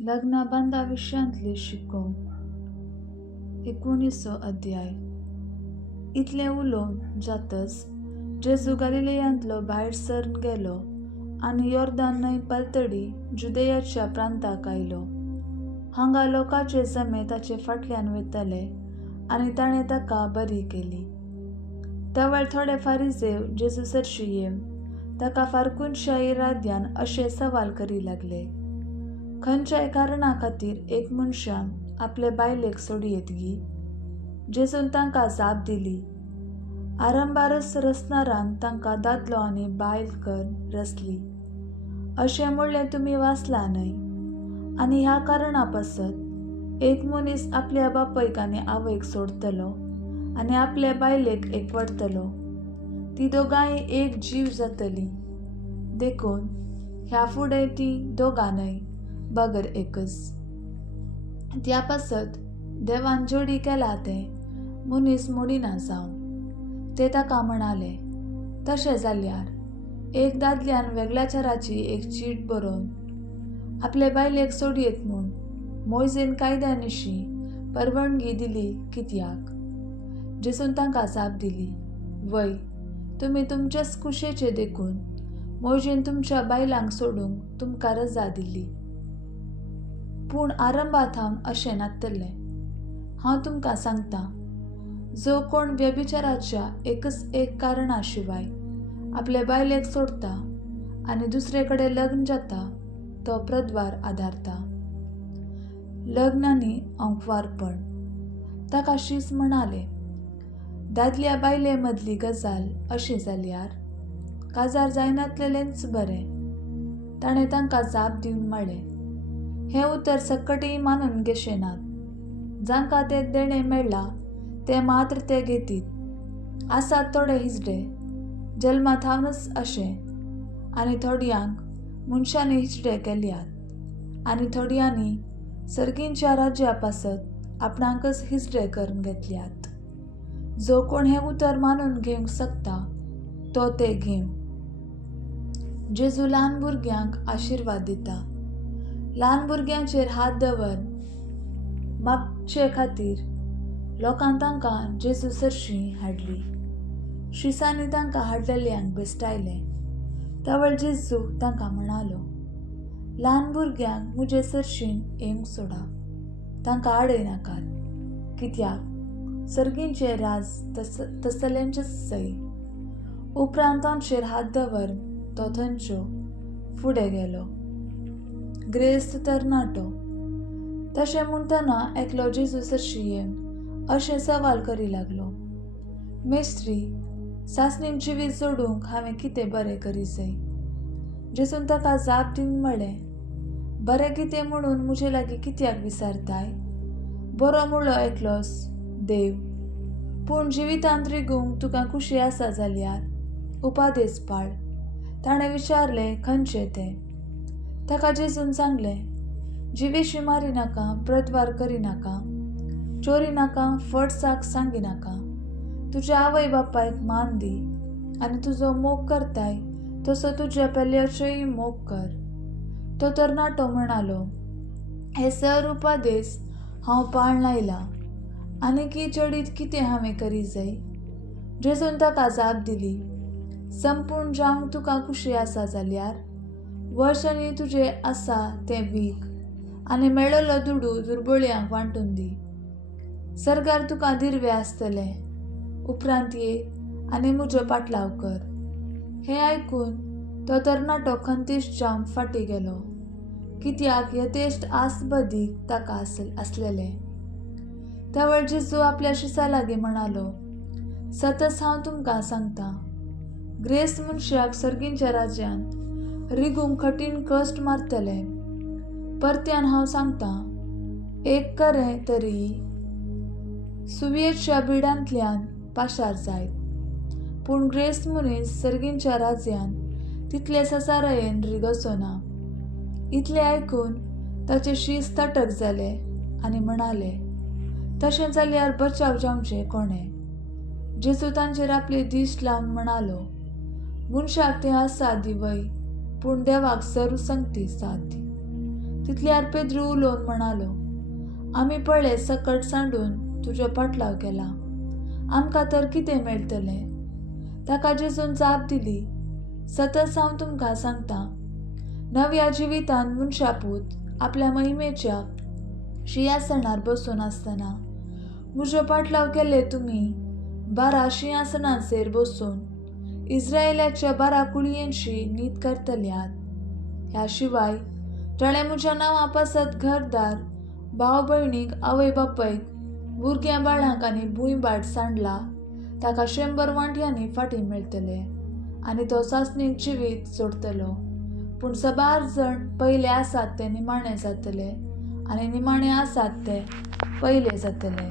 लग्नाबांधा विशयांतली शिकोवण 19 अध्याय. इतलें उलोवन जातच जेजू गलिलेयांतलो भायर सरून गेलो आनी योर्दान न्हंय पलतडी जुदेयाच्या प्रांताक आयलो. हांगा लोकांचे जमे ताचे फाटल्यान वयताले आनी ताणें ताका बरी केली. तवळ थोडे फारिजेव जेजू सरशी येवन ताका फारकूनशा इराद्यान अशे सवाल करी लागले. खंयच्याय कारणा खातीर एक मनशान आपले बायलेक सोडी येतगी. जेजून तांकां जाप दिली. आरंबारस रचणारान तांकां दादलो आनी बायल करून रचली अशें म्हणलें तुमी वाचला न्हय. आनी ह्या कारणा पासत एक मनीस आपल्या बापयक आनी आवयक सोडतलो आनी आपले बायलेक एकवटतलो. ती दोगांय एक जीव जातली. देखून ह्या फुडें ती दोगां न्हय बगर एकच. त्या पासत देवान जोडी केला तें मनीस मोडिना जावं. ते ताका म्हणाले, तशें जाल्यार एक दादल्यान वेगळ्याचाराची एक चीट बरोवन आपले बायलेक सोडयेत म्हूण मोयजेन कायद्यानिशी परवानगी दिली कित्याक? जेजून तांकां जाप दिली, वय, तुमी तुमचेच कुशेचे देखून मोयजेन तुमच्या बायलांक सोडूंक तुमकां रजा दिली. पूण आरंभाथावन अशें नासतलें. हांव तुमकां सांगतां, जो कोण व्यभिचाराच्या एकच एक कारणा शिवाय आपले बायलेक सोडता आनी दुसरे कडेन लग्न जाता तो प्रद्वार आदारता. लग्न आनी अंकवारपण. ताका शीस म्हणाले, दादल्या बायले मदली गजाल अशी जाल्यार काजार जायनातलेंच बरें. ताणें तांकां जाप दिवन म्हणलें, हें उतर सक्कटय मानून घेशेनात. जांकां तें देणें मेळ्ळां ते मात्र ते घेतीत. आसात थोडे हिजडे जल्माथावनच अशें, आनी थोडयांक मनशांनी हिजडे केल्यात, आनी थोडयांनी सर्गींच्या राज्या पासत आपणाकच हिजडे करून घेतल्यात. जो कोण हें उतर मानून घेवंक शकता तो तें घेव. जेजू ल्हान भुरग्यांक आशिर्वाद दिता. ल्हान भुरग्यांचेर हात दवरून मागचे खातीर लोकांन तांकां जेजू सरशीं हाडली. शिसांनी तांकां हाडलेल्यांक बेश्टायले. तवळ जेजू तांकां म्हणालो, ल्हान भुरग्यांक म्हजे सरशीन येवंक सोडा. तांकां आडयनाकात, कित्याक सर्गींचें राज तसल्यांचेच सै. उपरांत तांचेर हात दवरून तो थंयच्यो फुडें गेलो. ग्रेस्त तरणाटो. तशें म्हणटना एकलो जेजू सरशी येवन अशें सवाल करी लागलो, मेस्त्री, सासणीक जिवीत जोडूंक हांवें कितें बरें करी जाय? जेजून ताका जाप दिवन म्हणलें, बरें कितें म्हणून म्हजे लागीं कित्याक विचारताय? बरो म्हणलो एकलोच देव. पूण जिवितांत रिगूंक तुका खुशी आसा जाल्यार उपादेस पाळ. ताणें विचारलें, खंयचें तें? ताका जेजून सांगलें, जिवेशी मारिनाका, प्रद्वार करिनाका, चोरिनाका, फटसाक सांगिनाका, तुज्या आवय बापायक मान दी, आनी तुजो मोग करताय तसो तुज्या पेल्याचोय मोग कर. तो तरणाटो म्हणालो, हे सर उपादेस हांव पाळन लायला. आनीक चडीत कितें हांवें करी जाय? जेजून ताका जाप दिली, संपूर्ण जावंक तुका खुशी आसा जाल्यार वर्सांनी तुजें आसा तें वीक आनी मेळ्ळलो दुडू दुर्बळ्यांक वांटून दी. सर्गार तुका दिर्वे आसतले. उपरांत ये आनी म्हजो पाटलाव कर. हें आयकून तो तरणाटो खंतीश जावन फाटीं गेलो, कित्याक यथेश्ट आसबदीक ताका आसलेलें. तवळ जेजू आपल्या शिसा लागीं म्हणालो, सतच हांव तुमकां सांगतां, ग्रेस्त मनशाक सर्गींच्या राज्यांत रिगूंक कठीण कश्ट मारतले. परत्यान हांव सांगतां, एक करें तरी सुवयेच्या बिडांतल्यान पाशार जायत. पूण ग्रेस्त मनीस सर्गींच्या राज्यान तितले ससारायेन रिगचो ना. इतलें आयकून ताचे शीस तटक जाले आनी म्हणाले, तशें जाल्यार बचाव जावचें कोणें? जेजू तांचेर आपले दिश्ट लावन म्हणालो, मनशाक तें आसा दी वय, पूण देवाक सर्व संगती साथ दी. तितल्यार पेद्रू उलोवन म्हणालो, आमी पळय सकट सांडून तुजो पाटलाव केला, आमकां तर कितें मेळटलें? ताका जेजून जाप दिली, सतत हांव तुमकां सांगता, नव्या जिवितांत मनशापूत आपल्या महिमेच्या सिंहासनार बसून आसतना म्हजो पाटलाव केले तुमी 12 सिंहासनांचेर बसून इस्रायेलाच्या 12 कुळयांची नीत करतल्यात. ह्या शिवाय ताणें म्हज्या नांवा पासत घरदार, भाव भयणीक, आवय बापायक, भुरग्यां बाळांक आनी भूंयबाट सांडला ताका 100 वांट्यांनी फाटीं मेळटले आनी तो सासणीक जिवीत सोडटलो. पूण 7 जण पयले आसात ते निमाणे जातले आनी निमाणे आसात ते पयले जातले.